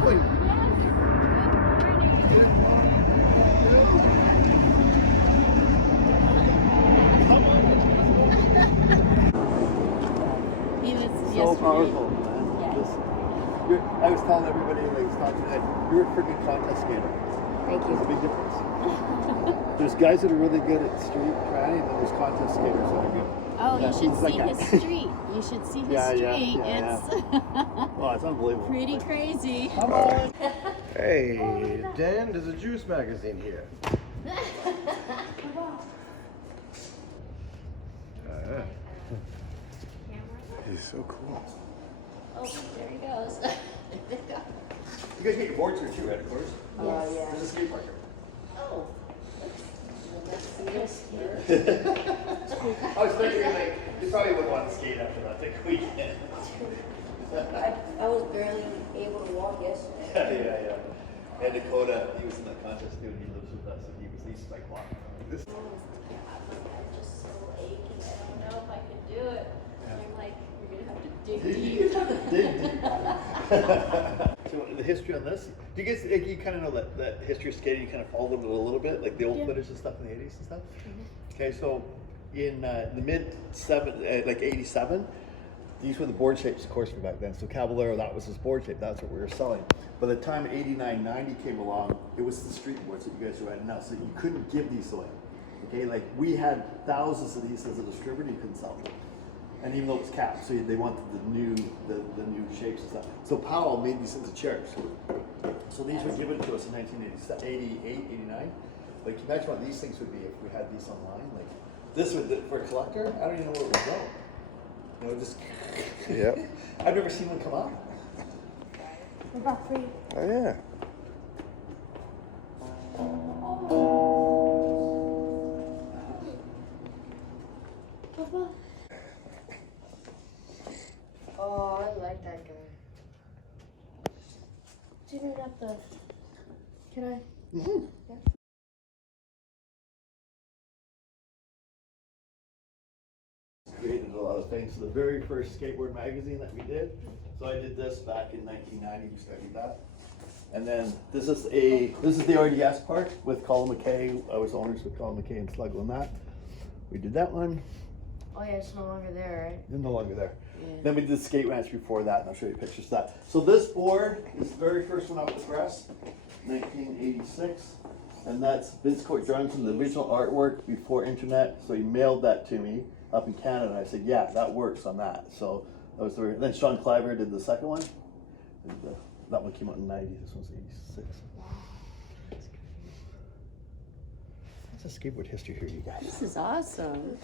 doing? So powerful, man. Yes. I was telling everybody, like, it's not tonight, you're a freaking contest skater. Thank you. There's a big difference. There's guys that are really good at street trying, and then there's contest skaters that are good. Oh, Yeah, you should he's see like his that. street. You should see his Yeah, street. yeah. It's Oh, it's unbelievable. pretty crazy. Come on. Hey, Dan, there's a juice magazine here. He's so cool. Oh, there he goes. You guys get your boards here too, right, of course? Yeah. There's a skate park here. Oh. Let's see this here. I was thinking, like, you probably would want to skate after that big weekend. I was barely able to walk yesterday. Yeah. And Dakota, he was in that contest too, and he lives with us, and he's like walking. This. I'm just so aching. I don't know if I can do it. Yeah. I'm like, you're gonna have to dig You deep. have to dig deep. So the history on this, do you guys, like, you kind of know that history of skating, you kind of followed it a little bit, like the old footage and stuff in the 80s and stuff? Okay, so in the like 87, these were the board shapes, of course, for back then. So Caballero, that was his board shape. That's what we were selling. By the time 89, 90 came along, it was the street boards that you guys are riding now. So you couldn't give these away. Okay, like we had thousands of these as a distributor. You couldn't sell them. And even though it was capped, so they wanted the new shapes and stuff. So Powell made these into chairs. So these were given to us in 1988, 89. Like, imagine what these things would be if we had these online. Like, this would, for a collector, I don't even know where it would go. You know, just. Yep. I've never seen one come up. What about free? Oh, yeah. Papa? Oh, I like that guy. Didn't have the. Can I? Mm-hmm. Yeah. Created a lot of things. So the very first skateboard magazine that we did. So I did this back in 1990. We started that. And then this is the RDS part with Colin McKay. I was owners with Colin McKay and Sluggo and that. We did that one. Oh yeah, it's no longer there, right? It's no longer there. Yeah. Then we did skate ranch before that, and I'll show you pictures of that. So this board is the very first one off the press, 1986. And that's Vince Court Johnson, the original artwork before internet. So he mailed that to me up in Canada. I said, yeah, that works on that. So that was the, then Sean Cliver did the second one. And, that one came out in 90, this one's 86. That's a skateboard history here, you guys. This is awesome.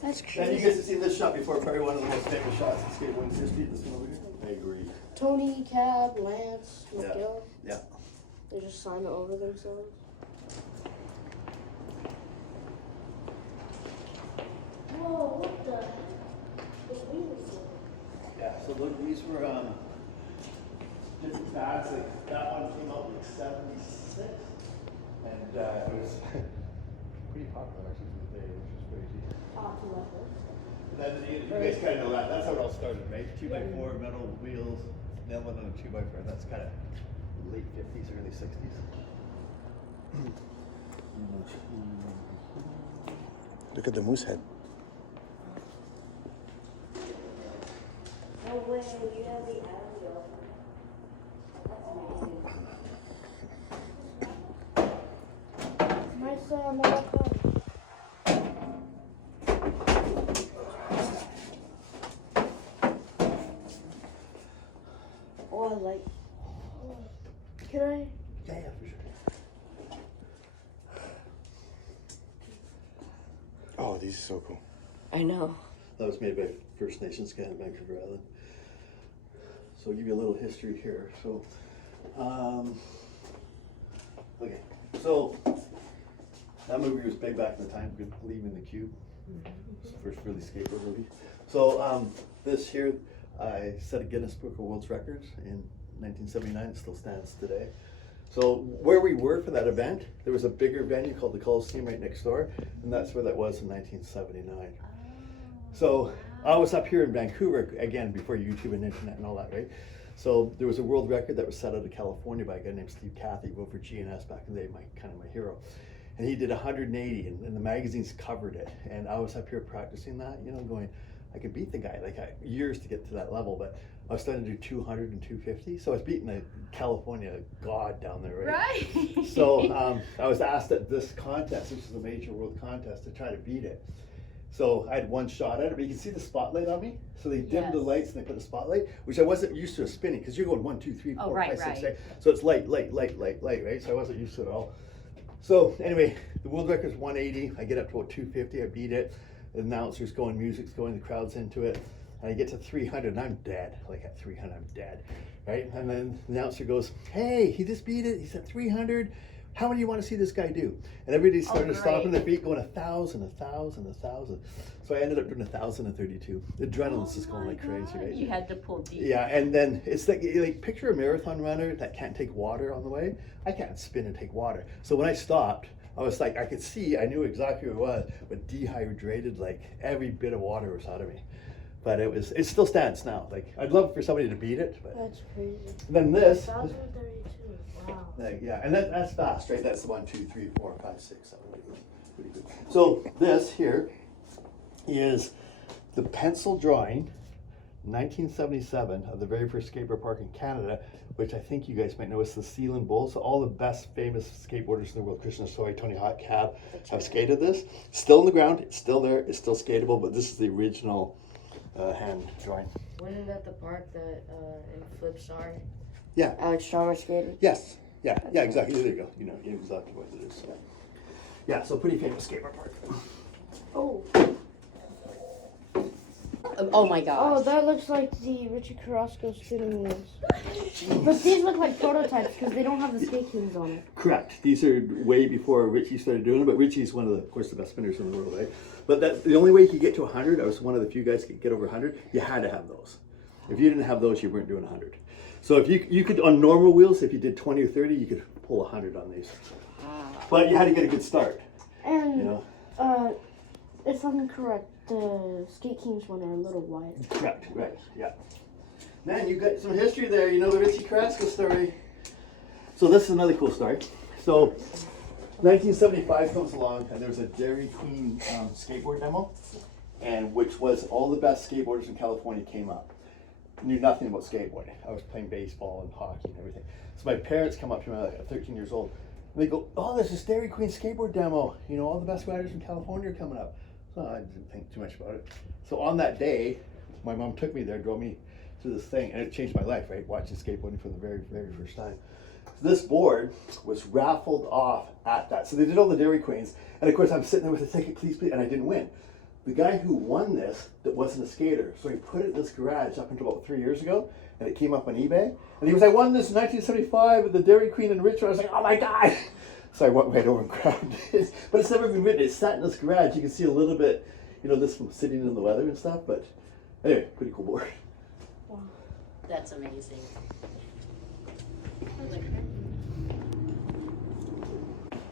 That's And crazy. you guys have seen this shot before, probably one of the most famous shots in skateboarding history. This one over here. I agree. Tony, Cab, Lance, Yeah. McGill. Yeah. They just signed it over themselves. Whoa, what the? The wheels. Yeah, so look, these were different bags. Like that one came out like 76, and it was pretty popular actually for the day, which was crazy. Off the left. And then you guys kind of know that. That's how it all started, right? 2x4 metal wheels, nailed one on a 2x4. That's kind of late 50s, early 60s. Look at the moose head. No way, you have the alley open. That's amazing. Nice Morocco. Oh, I like. Can I? Yeah, for sure. Oh, these are so cool. I know. That was made by First Nations guy in Vancouver Island. So I'll give you a little history here. So, okay. So that movie was big back in the time, Leaving the Cube. It's the first really skateboard movie. So this here, I set a Guinness Book of World Records in 1979. It still stands today. So where we were for that event, there was a bigger venue called the Coliseum right next door, and that's where that was in 1979. So I was up here in Vancouver, again, before YouTube and internet and all that, right? So there was a world record that was set out of California by a guy named Steve Cathy, who wrote for GNS back in the day, my hero. And he did 180, and the magazines covered it. And I was up here practicing that, you know, going, I could beat the guy, like years to get to that level, but I was starting to do 200 and 250. So I was beating a California god down there, right? Right. So I was asked at this contest, which is a major world contest, to try to beat it. So I had one shot at it, but you can see the spotlight on me. So they dimmed the lights and they put the spotlight, which I wasn't used to spinning, because you're going 1, 2, 3, 4, Oh, right, 5, 6, right. 8. So it's light, right? So I wasn't used to it at all. So anyway, the world record is 180. I get up to about 250. I beat it. The announcer's going, music's going, the crowd's into it. And I get to 300 and I'm dead. Like at 300, I'm dead, right? And then the announcer goes, hey, he just beat it. He's at 300. How many do you want to see this guy do? And everybody started stomping their feet, going 1,000, 1,000, 1,000. So I ended up doing 1,032. The adrenaline's just going like crazy, right? You had to pull deep. Yeah, and then it's like picture a marathon runner that can't take water on the way. I can't spin and take water. So when I stopped, I was like, I could see, I knew exactly what it was, but dehydrated, like every bit of water was out of me. But it still stands now. Like I'd love for somebody to beat it, but That's crazy. and then this. 1,032. Wow. Like, yeah, and that's fast, right? That's 1, 2, 3, 4, 5, 6, 7, 8, pretty good. So this here is the pencil drawing, 1977, of the very first skateboard park in Canada, which I think you guys might know is the Sealand Bowl. So all the best famous skateboarders in the world, Christian Story, Tony Hawk, have skated this. Still on the ground, it's still there, it's still skatable, but this is the original hand drawing. Wasn't that the park that in Flipstar? Yeah. Alex Stromer skated? Yes. Yeah, exactly. There you go. You know exactly what it is. Yeah, so pretty famous skateboard park. Oh. Oh my gosh. Oh, that looks like the Richie Carrasco spinning wheels. But these look like prototypes because they don't have the skate kings on it. Correct. These are way before Richie started doing it, but Richie's one of the best spinners in the world, right? But the only way you could get to 100, I was one of the few guys that could get over 100, you had to have those. If you didn't have those, you weren't doing 100. So if you could, on normal wheels, if you did 20 or 30, you could pull 100 on these. But you had to get a good start. And, You know? if I'm correct, the skate kings one are a little wide. Correct, right, yeah. Man, you got some history there, you know the Richie Carrasco story. So this is another cool story. So 1975 comes along and there was a Dairy Queen skateboard demo, and which was all the best skateboarders in California came up. Knew nothing about skateboarding. I was playing baseball and hockey and everything. So my parents come up to me at 13 years old, and they go, oh, there's this Dairy Queen skateboard demo. You know, all the best riders in California are coming up. So I didn't think too much about it. So on that day, my mom took me there, drove me to this thing, and it changed my life, right? Watching skateboarding for the very, very first time. So this board was raffled off at that. So they did all the Dairy Queens, and of course I'm sitting there with a ticket, please, and I didn't win. The guy who won this that wasn't a skater, so he put it in this garage up until about 3 years ago, and it came up on eBay. And he was, I won this in 1975 at the Dairy Queen in Richmond. I was like, oh my God! So I went right over and grabbed it. But it's never been written. It's sat in this garage. You can see a little bit, you know, this from sitting in the weather and stuff. But anyway, pretty cool board. Wow. That's amazing.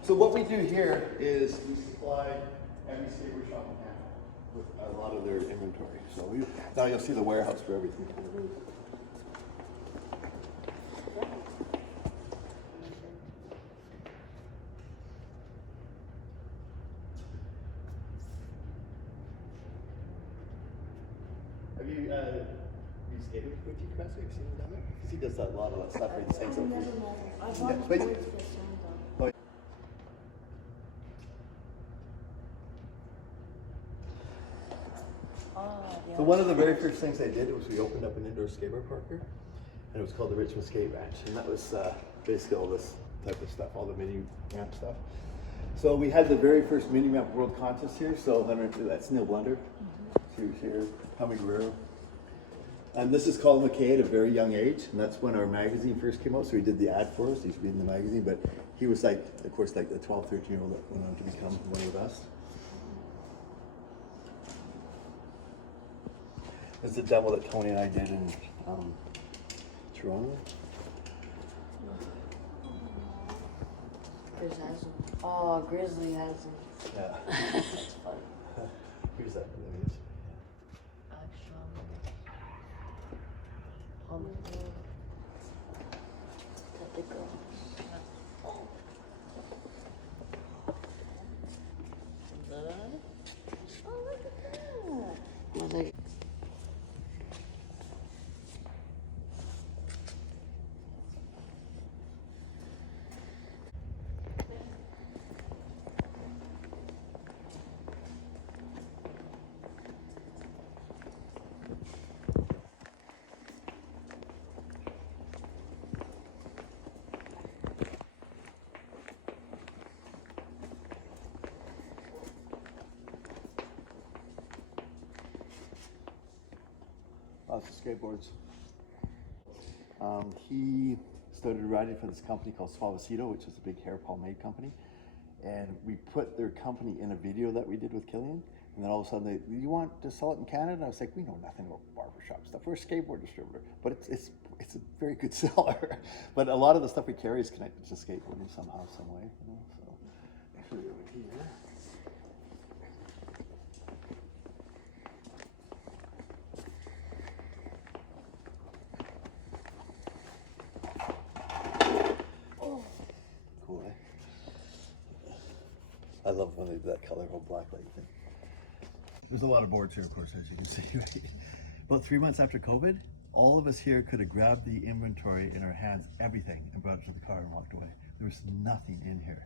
So what we do here is we supply every skateboard shop in Canada with a lot of their inventory. So now you'll see the warehouse for everything. Have you skated with Richie Carrasco? Have you seen him down there? Because he does a lot of that stuff. Right? He stands up for you. I Yeah, bought but- the boards for Santa. So one of the very first things I did was we opened up an indoor skateboard park here, and it was called the Richmond Skate Ranch, and that was basically all this type of stuff, all the mini ramp stuff. So we had the very first mini ramp world contest here. So that's Neil Blunder, he was here, Tommy Guerrero, and this is Colin McKay at a very young age, and that's when our magazine first came out. So he did the ad for us. He's reading the magazine, but he was like, of course, like the 12, 13-year-old that went on to become one of the best. This is the demo that Tony and I did in Toronto. Chris has them. Oh, Grizzly has them. Yeah. That's fun. Who's that? That is. Alex Stromer. Oh my God. Lots of skateboards. He started riding for this company called Suavecito, which is a big hair pomade company. And we put their company in a video that we did with Killian. And then all of a sudden, you want to sell it in Canada? I was like, we know nothing about barbershop stuff. We're a skateboard distributor, but it's a very good seller. But a lot of the stuff we carry is connected to skateboarding somehow, some way. You know? So actually over here. Cool, eh? I love when they do that colorful black light thing. There's a lot of boards here, of course, as you can see, right? About 3 months after COVID, all of us here could have grabbed the inventory in our hands, everything, and brought it to the car and walked away. There was nothing in here.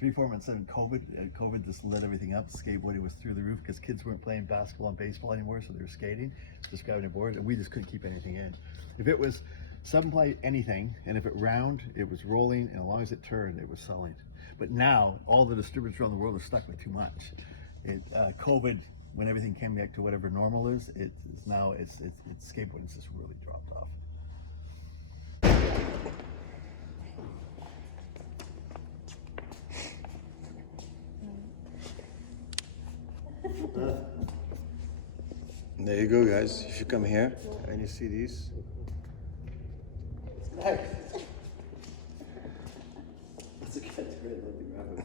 3-4 months in COVID just lit everything up. Skateboarding was through the roof because kids weren't playing basketball and baseball anymore, so they were skating, just grabbing a board, and we just couldn't keep anything in. If it was 7-ply anything, and if it round, it was rolling, and as long as it turned, it was selling. But now, all the distributors around the world are stuck with too much. COVID, when everything came back to whatever normal is, it's skateboarding's just really dropped off. There you go, guys. If you come here and you see these, That's a good, that's great. Let me grab it.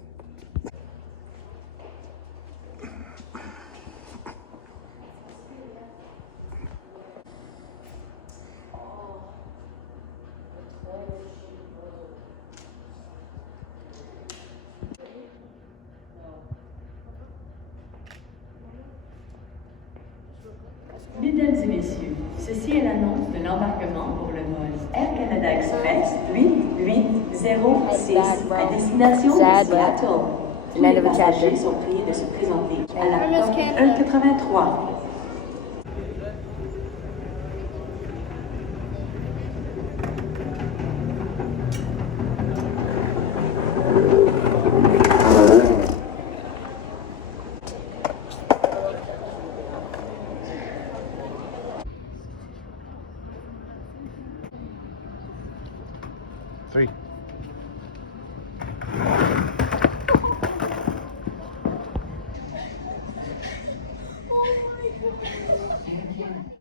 Mesdames et messieurs, ceci est l'annonce de l'embarquement pour le vol Air Canada Express 8806 à destination de Seattle. Tous les passagers sont priés de se présenter à la porte 183. three.